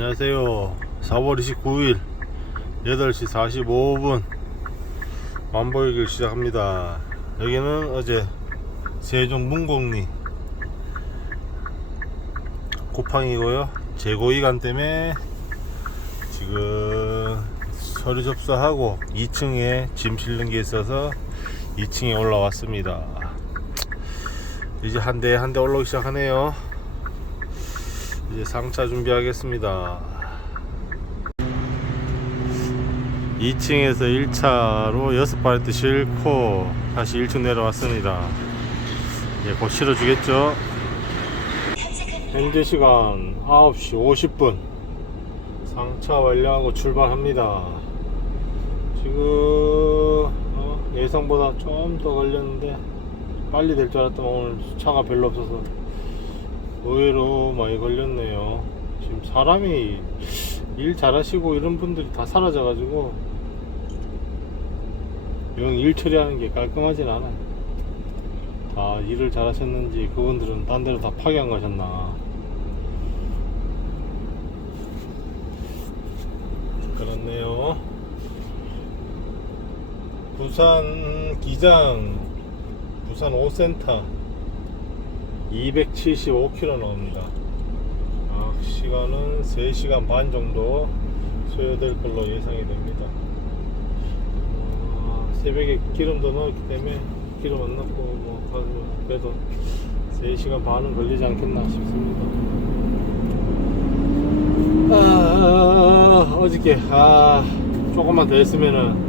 안녕하세요. 4월 29일 8시 45분 만보기를 시작합니다. 여기는 어제 세종 문곡리 고팡이고요. 재고이관 때문에 지금 서류 접수하고 2층에 짐 실는 게 있어서 2층에 올라왔습니다. 이제 한 대 한 대 올라오기 시작하네요. 이제 상차 준비하겠습니다. 2층에서 1차로 6발트 싣고 다시 1층 내려왔습니다. 이제 곧 실어주겠죠? 현재 시간 9시 50분 상차 완료하고 출발합니다. 지금 어, 예상보다 좀 더 걸렸는데 빨리 될 줄 알았더니 오늘 차가 별로 없어서 의외로 많이 걸렸네요. 지금 사람이 일 잘하시고 이런 분들이 다 사라져가지고 영 일 처리하는 게 깔끔하진 않아요. 다 일을 잘하셨는지 그분들은 딴 데로 다 파견 가셨나. 그렇네요. 부산 기장, 부산 5센터 275km 나옵니다. 아, 시간은 3시간 반 정도 소요될 걸로 예상이 됩니다. 어, 새벽에 기름도 넣었기 때문에 기름 안 넣고 뭐 그래도 3시간 반은 걸리지 않겠나 싶습니다. 아, 어저께 아 조금만 더 했으면은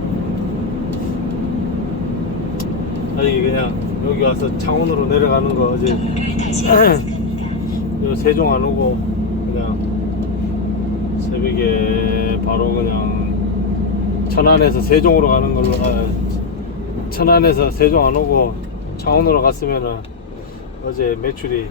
아니 그냥 여기 와서 창원으로 내려가는 거 어제 요 세종 안 오고 그냥 새벽에 바로 그냥 천안에서 세종으로 가는 걸로 아, 천안에서 세종 안 오고 창원으로 갔으면은 어제 매출이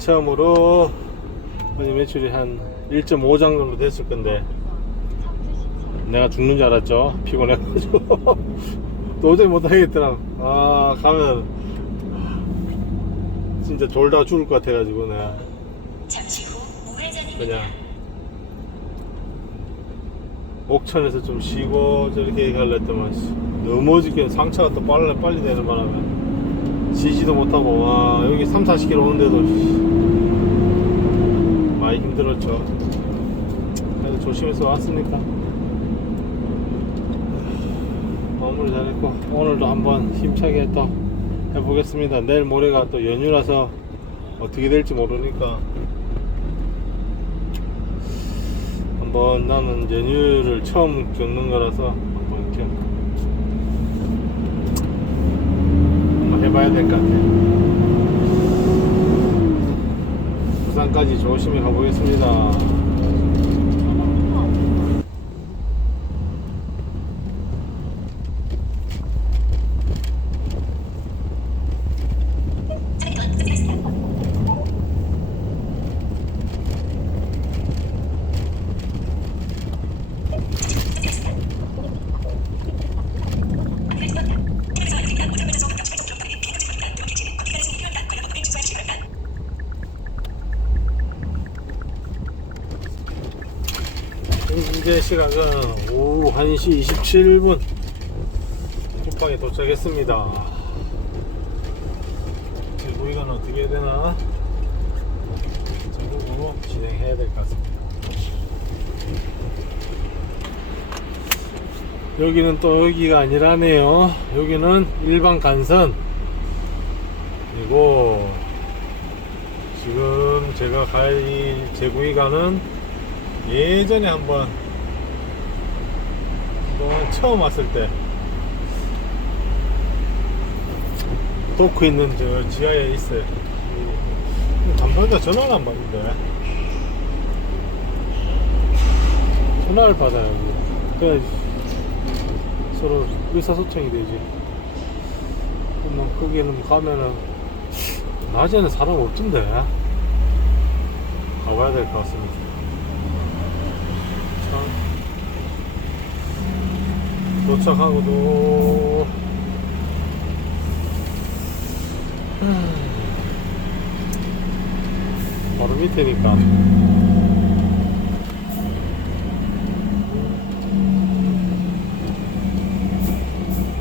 처음으로 어제 매출이 한 1.5 정도 됐을 건데 내가 죽는 줄 알았죠? 피곤해가지고. 도저히 못하겠더라 아 가면 진짜 졸다가 죽을 것 같아가지고 내가. 그냥 옥천에서 좀 쉬고 저렇게 갈라 했더만. 어저께 상차가 또 빨리 빨리 되는 바람에 쉬지도 못하고 와 여기 3, 40km 오는데도 씨, 많이 힘들었죠. 그래도 조심해서 왔으니까? 마무리 잘했고 오늘도 한번 힘차게 또 해보겠습니다. 내일 모레가 또 연휴라서 어떻게 될지 모르니까. 한번 나는 연휴를 처음 겪는 거라서 한번 이렇게 한번 해봐야 될 것 같아요. 부산까지 조심히 가보겠습니다. 1시 27분. 쿠팡에 도착했습니다. 이제 우리가 어떻게 해야 되나? 전국으로 진행해야 될 것 같습니다. 여기는 또 여기가 아니라네요. 여기는 일반 간선. 그리고 지금 제가 갈 제구이 가는 예전에 한번 그동안 처음 왔을 때 도크 있는 저 지하에 있어요. 이 담당자 전화를 안 받는데 전화를 받아요. 그래 서로 의사소통이 되지. 뭐 거기는 가면은 낮에는 사람 없던데 가봐야 될 것 같습니다. 도착하고도. 바로 밑에니까.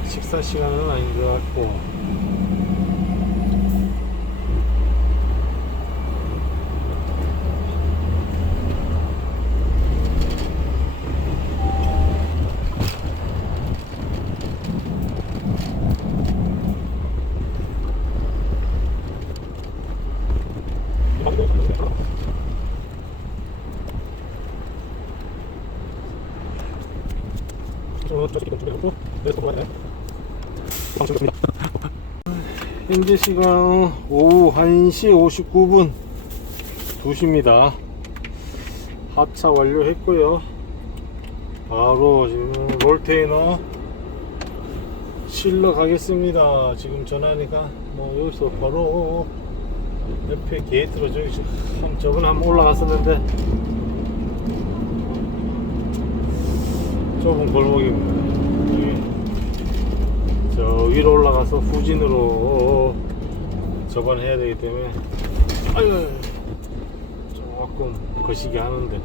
식사 시간은 아닌 것 같고 현재 시간 오후 1시 59분 2시입니다. 하차 완료했고요. 바로 지금 롤테이너 실러 가겠습니다. 지금 전화니까 뭐 여기서 바로 옆에 게이트로 저기 한- 저번에 한번 올라갔었는데 좁은 골목입니다. 저 위로 올라가서 후진으로 접원해야 되기 때문에 아유 조금 거시기 하는데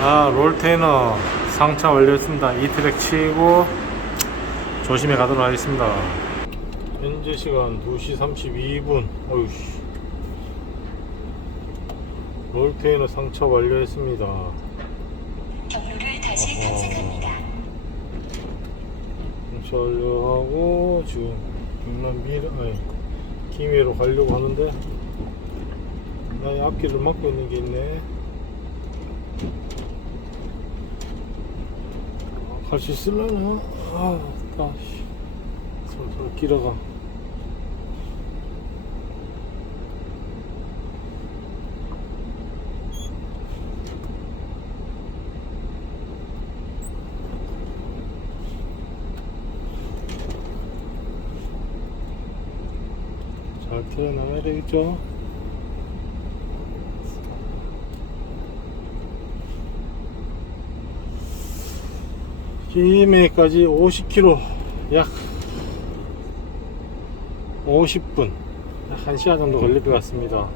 아 롤테이너 상차 완료했습니다. 이 트랙 치고 조심히 가도록 하겠습니다. 현재 시간 2시 32분. 어휴씨. 롤테이너 상차 완료했습니다. 경로를 다시. 탐색합니다. 상차 완료하고 지금 경남 미래 아니 김해로 가려고 하는데 나의 앞길을 막고 있는 게 있네 갈 수 있을라나? 아, 나, 씨. 솔솔 길어가. 잘 태어나야 되겠죠? 김해까지 50km 약 50분 약 1시간 정도 걸릴 것 같습니다.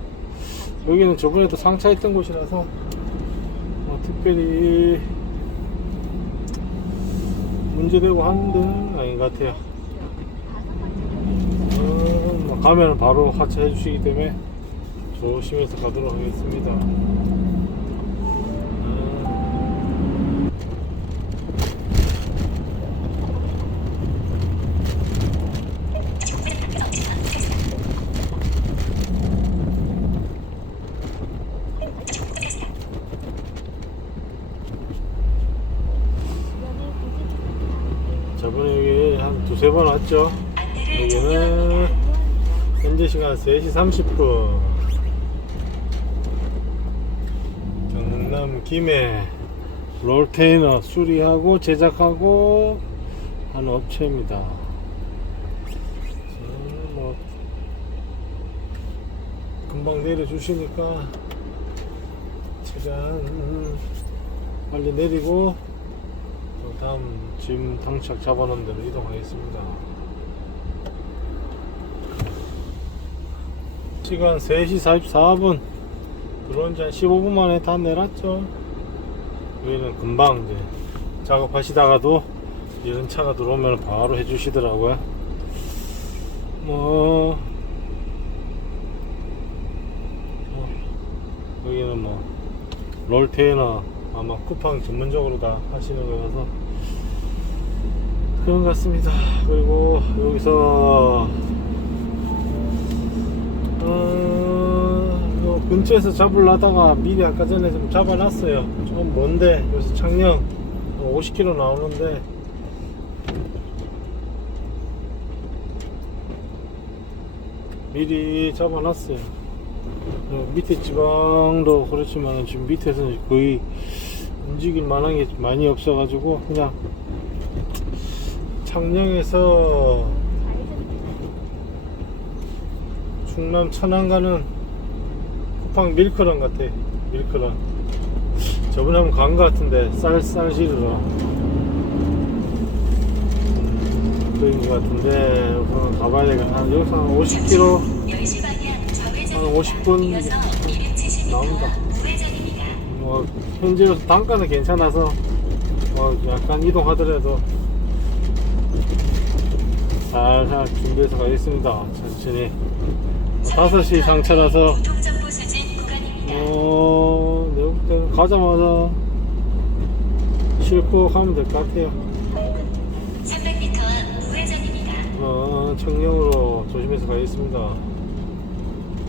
여기는 저번에도 상차했던 곳이라서 뭐 특별히 문제되고 하는 데는 아닌 것 같아요. 음, 뭐 가면 바로 하차해 주시기 때문에 조심해서 가도록 하겠습니다 음. 저번에 여기 한 두세 번 왔죠? 여기는 현재 시간 3시 30분. 경남 김해 롤테이너 수리하고 제작하고 하는 업체입니다. 뭐 금방 내려주시니까 최대한 빨리 내리고 또 다음 짐 당착 잡아놓은 대로 이동하겠습니다. 시간 3시 44분. 들어온 지 한 15분 만에 다 내놨죠. 여기는 금방 이제 작업하시다가도 이런 차가 들어오면 바로 해주시더라고요. 뭐 뭐, 여기는 뭐 롤테이너 아마 쿠팡 전문적으로 다 하시는 거여서 그런 것 같습니다. 그리고 여기서 어, 요 근처에서 잡으려다가 미리 아까 전에 좀 잡아놨어요. 좀 먼데? 여기서 창녕 50km 나오는데. 미리 잡아놨어요. 어, 밑에 지방도 그렇지만 지금 밑에서는 거의 움직일 만한 게 많이 없어가지고 그냥 창녕에서 충남 천안 가는 쿠팡 밀크런 같아 밀크런. 저번에 한번 간 것 같은데 쌀쌀 실으러 그런 것 같은데 우선 가봐야 되겠다. 한 여기서 한 50km 10시 방향 좌회전 한 50분 이어서 270m 나온다. 뭐 현재 단가는 괜찮아서 뭐 약간 이동하더라도 살살 준비해서 가겠습니다 천천히 5시 상차라서. 어 내가 가자마자 싣고 가면 될 것 같아요 300m 앞 우회전입니다. 어, 청량으로 조심해서 가겠습니다.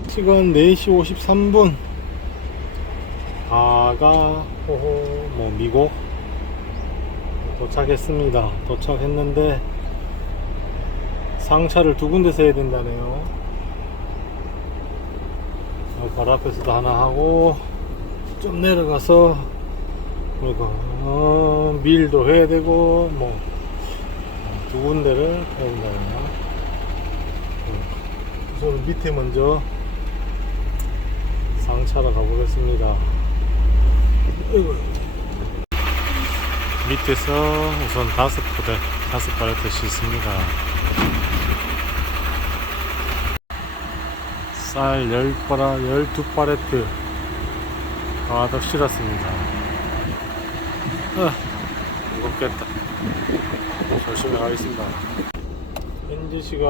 시간 4시 53분. 가가, 호호, 뭐, 미국. 도착했습니다. 도착했는데, 상차를 두 군데서 해야 된다네요. 어, 바로 앞에서도 하나 하고, 좀 내려가서, 그리고, 어, 밀도 해야 되고, 뭐, 두 군데를 해야 된다네요. 우선 밑에 먼저 상차로 가보겠습니다. 어이구. 밑에서 우선 다섯 포대, 다섯 팔레트 씻습니다. 쌀열 바라, 열두 팔레트 가득 실었습니다. 아, 무겁겠다. 조심히 가겠습니다. 현지 시간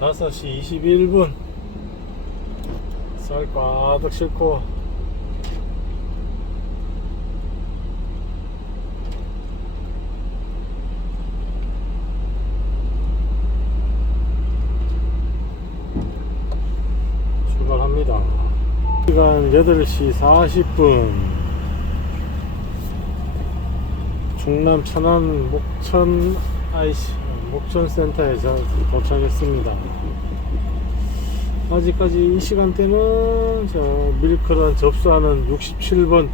5시 21분 쌀 가득 싣고 출발합니다. 시간 8시 40분 충남 천안 목천 아이씨 목천 센터에서 도착했습니다. 아직까지 이 시간대는 저 밀크런 접수하는 67번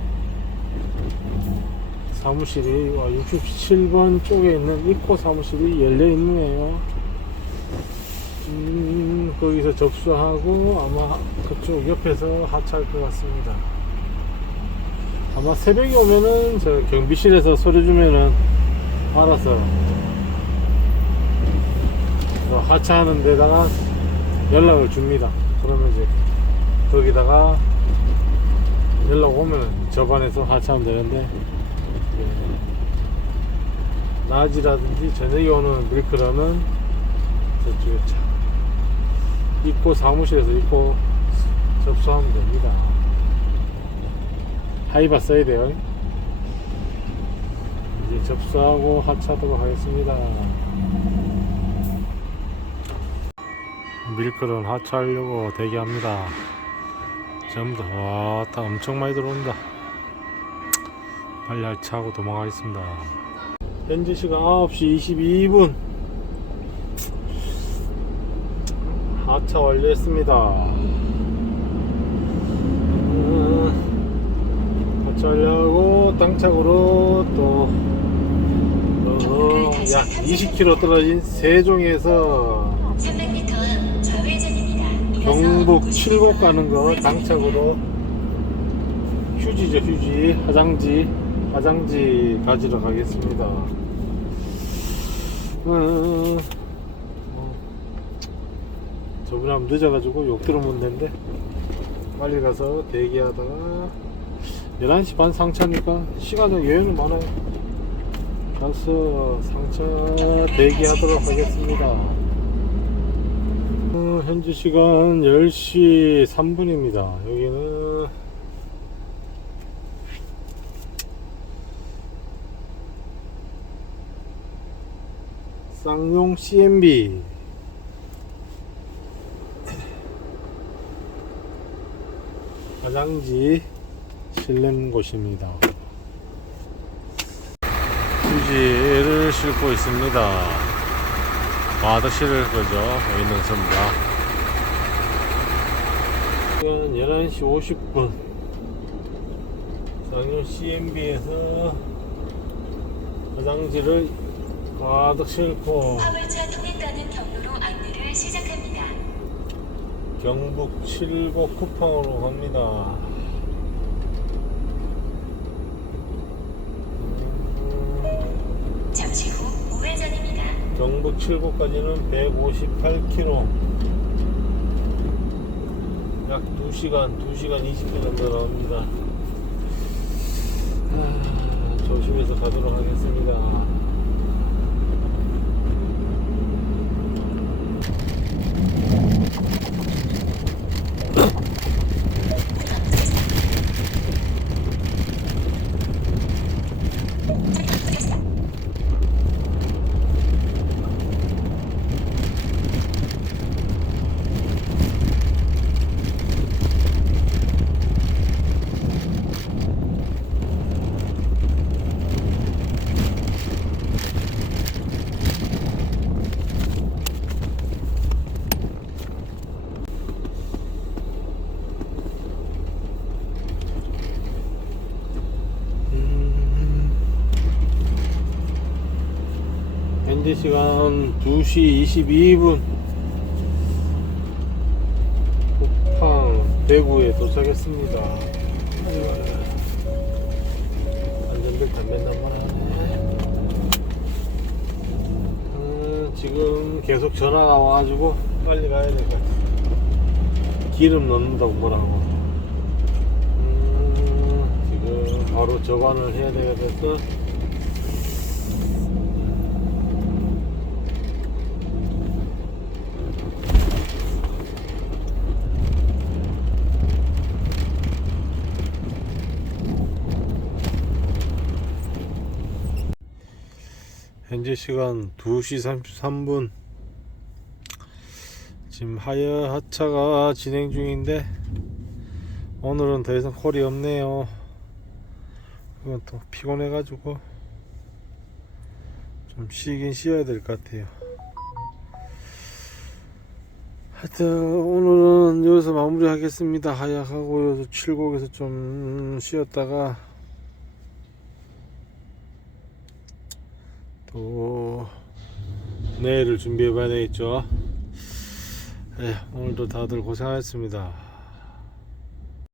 사무실이 와 67번 쪽에 있는 입고 사무실이 열려 있네요. 음, 거기서 접수하고 아마 그쪽 옆에서 하차할 것 같습니다. 아마 새벽에 오면은 저 경비실에서 소리 주면은 알아서 어, 하차하는 데다가 연락을 줍니다. 그러면 이제 거기다가 연락 오면 저반에서 하차하면 되는데 예, 낮이라든지 저녁에 오는 밀크런은 저쪽에 차 입고 사무실에서 입고 접수하면 됩니다. 하이바 써야 돼요. 이제 접수하고 하차하도록 하겠습니다. 밀크런 하차하려고 대기합니다. 전부 다, 와, 다 엄청 많이 들어온다. 빨리 하차하고 도망가겠습니다. 현재 시간 9시 22분. 하차 완료했습니다. 음, 하차 완료하고 땅착으로 또, 어, 약 20km 떨어진 세종에서 300m 앞 좌회전입니다. 이어서 경북 칠곡 가는 거 당착으로 휴지죠 휴지 화장지 화장지 가지러 가겠습니다 음, 뭐, 한번 늦어가지고 욕 들어못 냈는데 빨리 가서 대기하다가 11시 반 상차니까 시간은 여유는 많아요. 가서 상차 대기하도록 하겠습니다. 어, 현재 시간 10시 3분입니다. 여기는 쌍용 CMB 화장지 실는 곳입니다. 휴지를 싣고 있습니다. 와도 실을 거죠. 있는 선다. 지금 11시 50분. 쌍용 CMB에서 화장지를 가득 싣고 화물차 통행가는 경로로 안내를 시작합니다. 경북 칠곡 쿠팡으로 갑니다. 음, 잠시 후 우회전입니다. 경북 칠곡까지는 158km. 약 2시간, 2시간 20분 정도 나옵니다. 아, 조심해서 가도록 하겠습니다. 시간 2시 22분. 쿠팡 대구에 도착했습니다. 안전벨트 말하네 음, 지금 계속 전화가 와가지고 빨리 가야 될 것 같아. 기름 넣는다고 뭐라고. 음, 지금 바로 저반을 해야 되겠어 현재 시간 2시 33분. 지금 하여 하차가 진행 중인데 오늘은 더 이상 콜이 없네요. 이건 또 피곤해 가지고 좀 쉬긴 쉬어야 될 것 같아요. 하여튼 오늘은 여기서 마무리 하겠습니다. 하약하고 칠곡에서 좀 쉬었다가 또 내일을 준비해 봐야 되겠죠. 에, 오늘도 다들 고생하셨습니다.